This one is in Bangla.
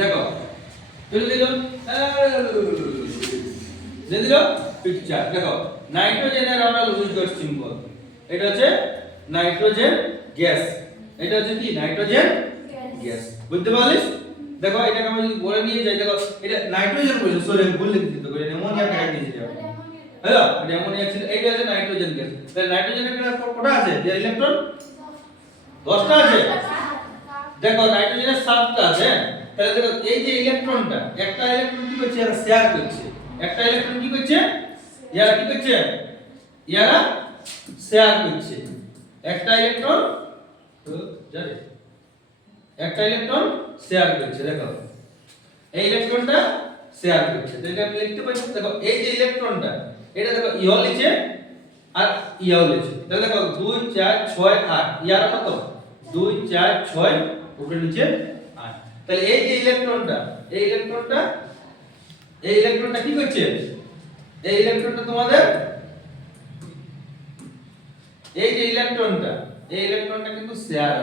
দেখো তুলে দিল দিয়ে দিল পিকচার। দেখো নাইট্রোজেনের আমরা ইউজ করছি সিম্বল, এটা হচ্ছে নাইট্রোজেন গ্যাস, এটা হচ্ছে কি নাইট্রোজেন গ্যাস, বুঝতে পারলিস? দেখো এটাকে আমরা যদি বলে নিয়ে যাই, দেখো এটা নাইট্রোজেন বলছে, সরি আমি ভুল লিখে দিতে পারি, অ্যামোনিয়া টাইপ দিয়েছি দেখো, হ্যালো এটা অ্যামোনিয়া ছিল, এইটা হচ্ছে নাইট্রোজেন গ্যাস। তাহলে নাইট্রোজেনের কটা আছে, যে ইলেকট্রন 10টা আছে। দেখো নাইট্রোজেনের 7টা আছে, তাহলে দেখো এই যে ইলেকট্রনটা, একটা ইলেকট্রন কি করছে, এরা শেয়ার করছে, একটা ইলেকট্রন কি করছে, এরা কি করছে, এরা শেয়ার করছে, একটা ইলেকট্রন জানে, একটা ইলেকট্রন শেয়ার করছে। দেখো এই ইলেকট্রনটা শেয়ার করছে, তো এটা আমি লিখতে পারি। দেখো এই যে ইলেকট্রনটা, এটা দেখো ইও লিখে আর ইও লিখে, তাহলে দেখো 2 4 6 8, ইয়ার কত 2 4 6 উপরে নিচে 8। তাহলে এই যে ইলেকট্রনটা, এই ইলেকট্রনটা কি করছে, এই ইলেকট্রনটা তোমাদের, এই যে ইলেকট্রনটা, এই ইলেকট্রনটা কিন্তু শেয়ার